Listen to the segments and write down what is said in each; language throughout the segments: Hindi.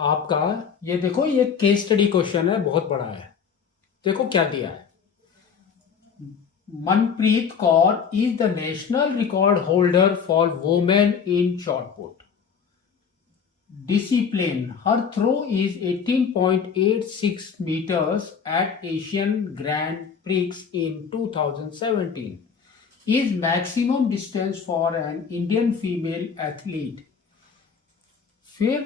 आपका ये देखो, ये केस स्टडी क्वेश्चन है, बहुत बड़ा है। देखो क्या दिया है। Manpreet Kaur is the national record holder for women in short put discipline. Her throw is 18.86 meters at Asian Grand Prix in 2017. Is maximum distance for an Indian female athlete. फिर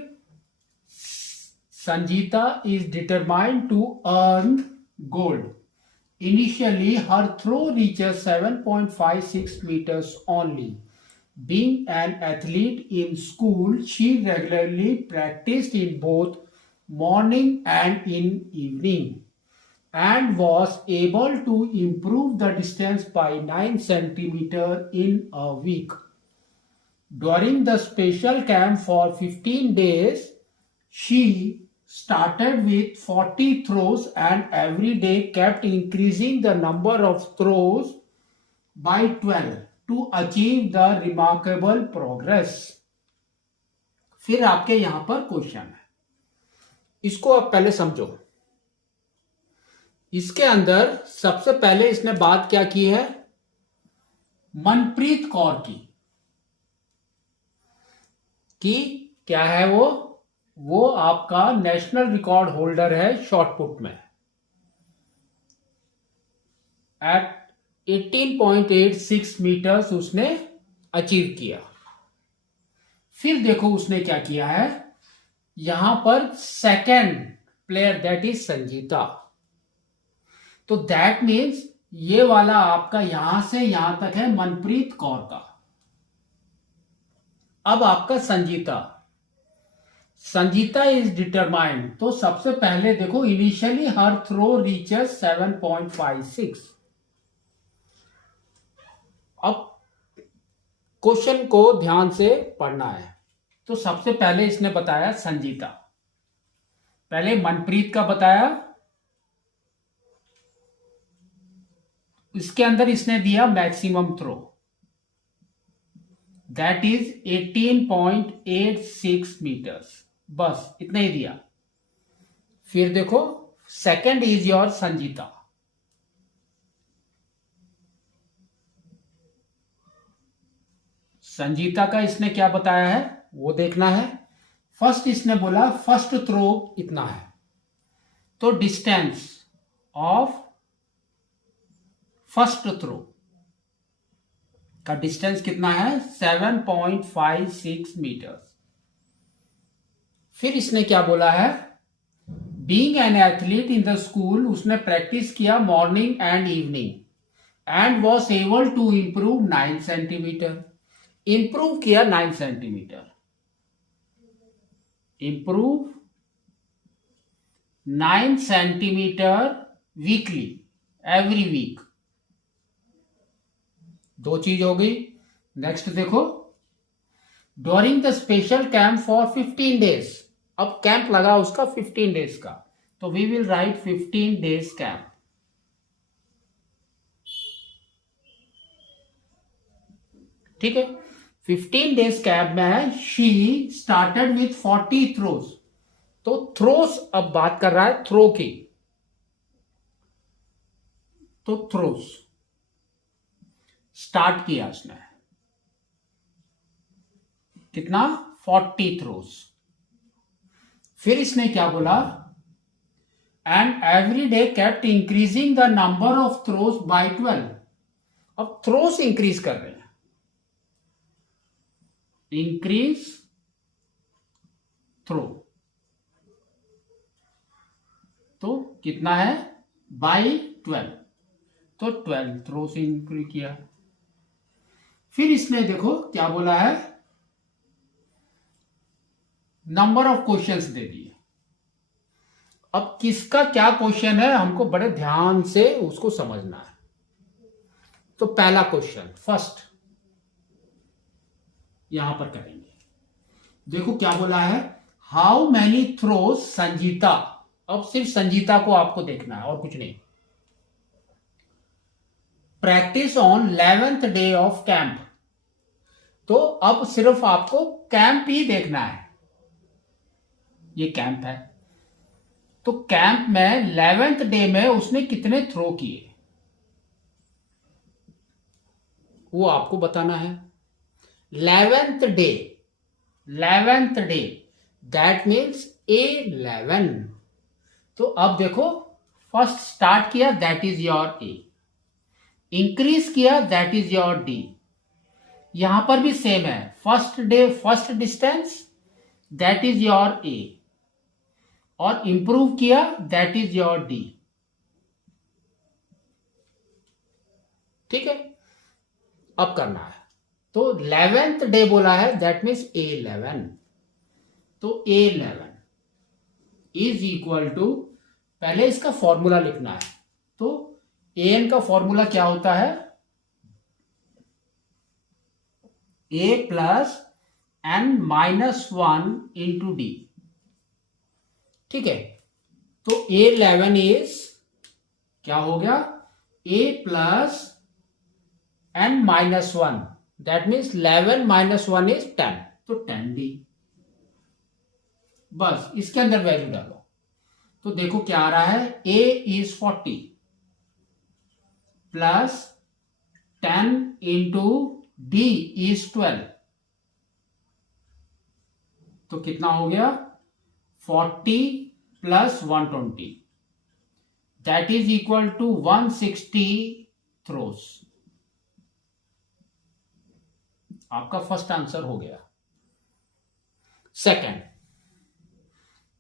Sanjita is determined to earn gold. Initially, her throw reaches 7.56 meters only. Being an athlete in school, she regularly practiced in both morning and in evening and was able to improve the distance by 9 centimeters in a week. During the special camp for 15 days, she started with 40 throws and every day kept increasing the number of throws by 12 to achieve the remarkable progress. फिर आपके यहां पर क्वेश्चन है, इसको आप पहले समझो। इसके अंदर सबसे पहले इसने बात क्या की है? मनप्रीत कौर की क्या है वो आपका नेशनल रिकॉर्ड होल्डर है शॉट पुट में एट 18.86 मीटर्स उसने अचीव किया। फिर देखो उसने क्या किया है, यहां पर second player that is Sanjita. तो दैट मीन्स ये वाला आपका यहां से यहां तक है मनप्रीत कौर का। अब आपका संजीता इज डिटरमाइंड। तो सबसे पहले देखो, इनिशियली हर थ्रो रीचेस 7.56। अब क्वेश्चन को ध्यान से पढ़ना है। तो सबसे पहले इसने बताया संजीता, पहले मनप्रीत का बताया, इसके अंदर इसने दिया maximum throw that is 18.86 metres, बस इतना ही दिया। फिर देखो second is your Sanjeeta. Sanjeeta का इसने क्या बताया है वो देखना है। फर्स्ट इसने बोला फर्स्ट थ्रो इतना है, तो डिस्टेंस ऑफ फर्स्ट थ्रो का डिस्टेंस कितना है 7.56 मीटर्स। फिर इसने क्या बोला है, being an athlete in the school, उसने प्रैक्टिस किया morning and evening and was able to improve 9 centimetre. Improve किया 9 centimetre, improve 9 centimetre weekly, every week. दो चीज हो गई। नेक्स्ट देखो, during the special camp for 15 days. अब कैंप लगा उसका 15 डेज का, तो we will write 15 days camp. ठीक है, 15 डेज कैंप में शी स्टार्टेड विथ 40 थ्रोज। तो थ्रोस अब बात कर रहा है थ्रो की, तो थ्रोस स्टार्ट किया उसने कितना 40 थ्रोस। फिर इसने क्या बोला, and every day kept increasing the number of throws by 12। अब थ्रोस इंक्रीज कर रहे हैं, इंक्रीज थ्रो, तो कितना है बाय 12, तो 12 थ्रो से इंक्रीज किया। फिर इसने देखो क्या बोला है, नंबर ऑफ क्वेश्चंस दे दिए। अब किसका क्या क्वेश्चन है हमको बड़े ध्यान से उसको समझना है। तो पहला क्वेश्चन फर्स्ट यहां पर करेंगे। देखो क्या बोला है, हाउ मैनी थ्रोज संजीता। अब सिर्फ संजीता को आपको देखना है और कुछ नहीं। Practice on 11th day of camp. तो अब सिर्फ आपको कैंप ही देखना है। ये कैंप है। तो कैंप में 11th डे में उसने कितने थ्रो किए वो आपको बताना है। 11th day, 11th day that means A11। तो अब देखो, फर्स्ट स्टार्ट किया that is your A, increase किया दैट इज योर डी। यहां पर भी सेम है, first day first distance that is your A, और इंप्रूव किया दैट इज योर डी। ठीक है, अब करना है। तो 11th डे बोला है दैट मीन्स A11। तो A11 इज इक्वल टू, पहले इसका फॉर्मूला लिखना है। तो AN का फॉर्मूला क्या होता है, A plus N minus 1 into D. ठीक है, तो A11 इज क्या हो गया, A plus N minus 1, that means 11 minus 1 is 10, तो 10D। बस इसके अंदर वैल्यू डालो। तो देखो क्या आ रहा है, A is 40 plus 10 into D is 12। तो कितना हो गया, 40 plus 120 that is equal to 160 throws. आपका फर्स्ट आंसर हो गया। Second,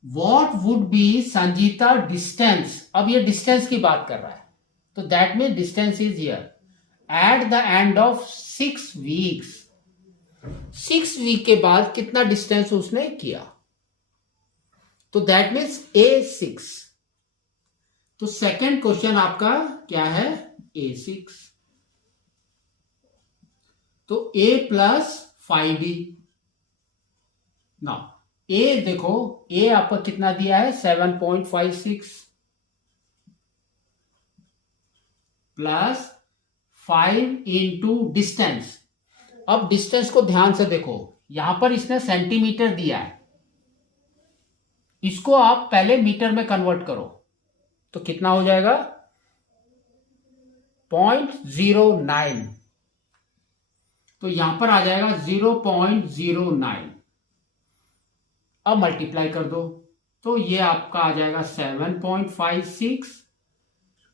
what would be Sanjeeta distance. अब ये डिस्टेंस की बात कर रहा है, तो that mean distance is here at the end of 6 weeks. 6 week के बाद कितना डिस्टेंस उसने किया, तो दैट मीन्स A6। तो सेकंड क्वेश्चन आपका क्या है, A6। तो A plus 5D। Now A देखो, A आपका कितना दिया है, 7.56 प्लस 5 इंटू डिस्टेंस। अब डिस्टेंस को ध्यान से देखो, यहां पर इसने सेंटीमीटर दिया है, इसको आप पहले मीटर में कन्वर्ट करो तो कितना हो जाएगा, 0.09। तो यहां पर आ जाएगा 0.09। अब मल्टीप्लाई कर दो, तो ये आपका आ जाएगा 7.56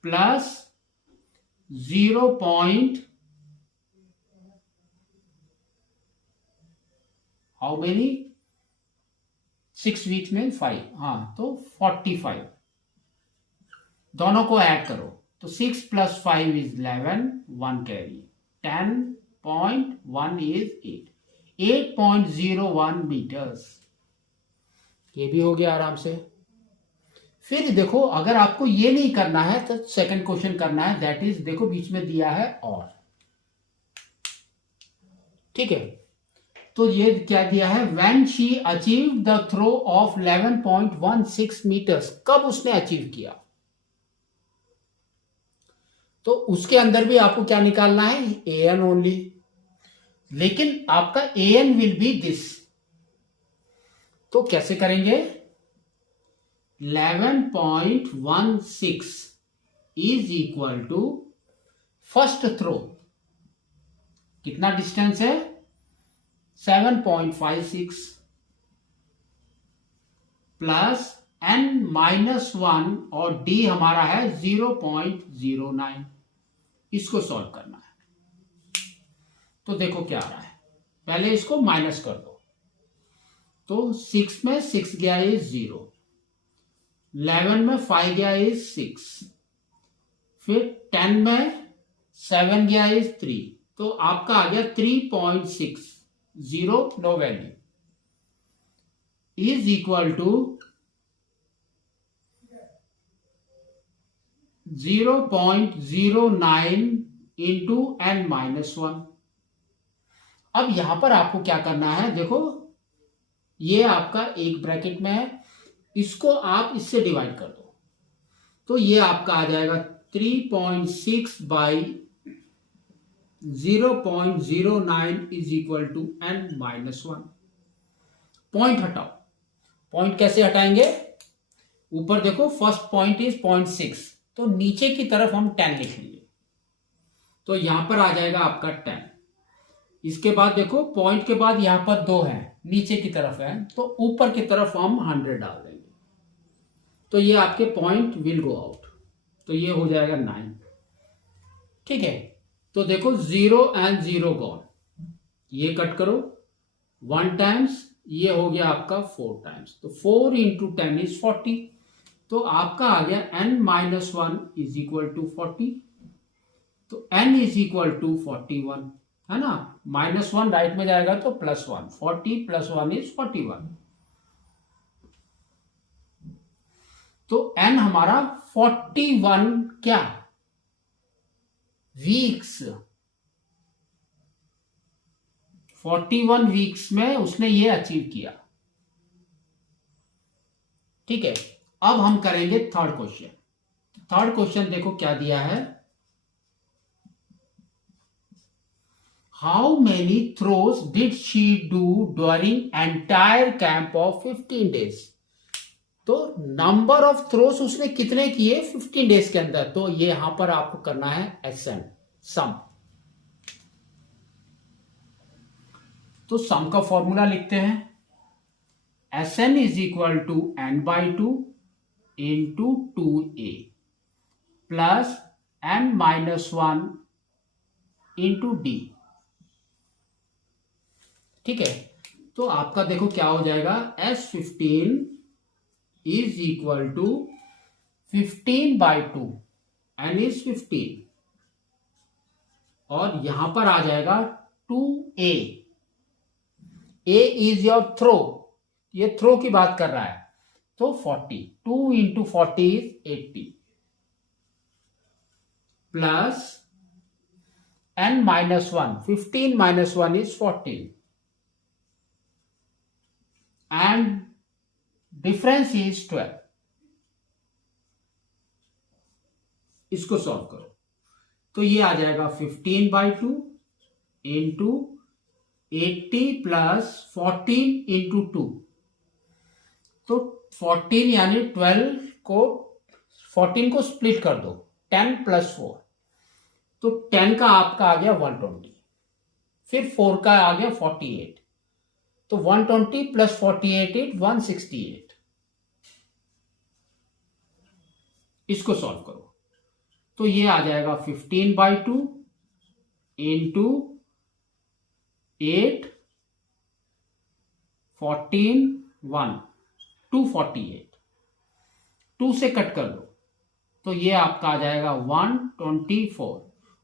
प्लस 0. हाउ मेनी, 6 वीक्स में 5, हाँ तो 45। दोनों को ऐड करो तो 6 plus 5 is 11, 1 carry, 10.1 is 8.01 metres. ये भी हो गया आराम से। फिर देखो, अगर आपको ये नहीं करना है तो सेकंड क्वेश्चन करना है, दैट इज देखो बीच में दिया है और। ठीक है, तो ये क्या दिया है, when she achieve the throw of 11.16 metres. कब उसने अचीव किया, तो उसके अंदर भी आपको क्या निकालना है, AN ओनली। लेकिन आपका AN विल बी दिस। तो कैसे करेंगे, 11.16 is equal to first throw, कितना डिस्टेंस है, 7.56 प्लस N माइनस 1 और D हमारा है 0.09। इसको सॉल्व करना है। तो देखो क्या आ रहा है, पहले इसको माइनस कर दो, तो 6 में 6 गया इज 0, 11 में 5 गया इज 6, फिर 10 में 7 गया इज 3, तो आपका आ गया 3.6, 0 no value, is equal to 0.09 into N minus 1। अब यहां पर आपको क्या करना है, देखो ये आपका एक ब्रैकेट में है, इसको आप इससे डिवाइड कर दो, तो ये आपका आ जाएगा 3.6 by 0.09 is equal to N minus 1। Point हटाओ, पॉइंट कैसे हटाएंगे, ऊपर देखो फर्स्ट पॉइंट इज 0.6, तो नीचे की तरफ हम 10 लिख लेंगे, तो यहां पर आ जाएगा आपका 10। इसके बाद देखो पॉइंट के बाद यहां पर 2 है, नीचे की तरफ है, तो ऊपर की तरफ हम 100 डाल देंगे, तो ये आपके पॉइंट विल गो आउट, तो ये हो जाएगा 9। ठीक है, तो देखो 0 एंड 0 गॉन, ये कट करो 1 टाइम्स, ये हो गया आपका 4 टाइम्स, तो 4 इंटू 10 इज 40, तो आपका आ गया n-1 इज इक्वल टू 40, तो n इज इक्वल टू 41, है ना, -1 राइट में जाएगा तो +1, 40 + 1 इज 41, तो n हमारा 41 क्या वीक्स, 41 वीक्स में उसने ये अचीव किया। ठीक है, अब हम करेंगे थर्ड क्वेश्चन। थर्ड क्वेश्चन देखो क्या दिया है, how many throws did she do during entire camp of 15 days, तो नंबर ऑफ थ्रोज उसने कितने किए 15 डेज के अंदर, तो ये यहां पर आपको करना है एसएन, सम, तो सम का फॉर्मूला लिखते हैं, SN is equal to n/2 into 2a plus n-1 into D. ठीक है, तो आपका देखो क्या हो जाएगा, S15 is equal to 15/2, n is 15, और यहां पर आ जाएगा 2a, a is your throw, ये थ्रो की बात कर रहा है, तो 40, 2 into 40 is 80, plus n-1, 15 - 1 is 14, and difference is 12। इसको सॉल्व करो तो ये आ जाएगा 15/2 इंटू 80 प्लस 14 इंटू 2, तो 14 यानी 14 को स्प्लिट कर दो, 10 + 4, तो 10 का आपका आ गया 120, फिर 4 का आ गया 48, तो 120 + 48 इज 168। इसको सॉल्व करो तो ये आ जाएगा 15/2 इंटू 8, 14, 1, 248, 2 से कट कर दो तो ये आपका आ जाएगा 124,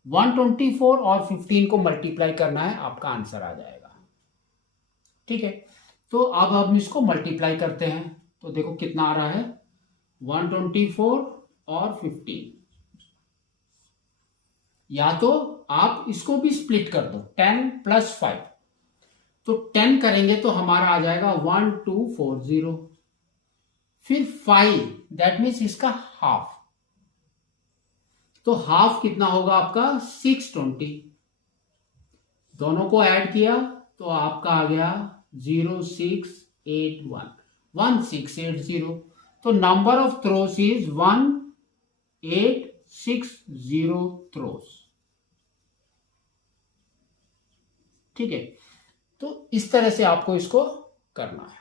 124 और 15 को मल्टीप्लाई करना है, आपका आंसर आ जाएगा। ठीक है, तो अब हम इसको मल्टीप्लाई करते हैं, तो देखो कितना आ रहा है, 124 और 15, या तो आप इसको भी स्प्लिट कर दो, 10 + 5, तो 10 करेंगे तो हमारा आ जाएगा 1240, फिर 5 दैट मीन्स इसका हाफ, तो हाफ कितना होगा आपका 620, दोनों को ऐड किया तो आपका आ गया 0681, 1680, तो number of throws is 1860 throws. ठीक है, तो इस तरह से आपको इसको करना है।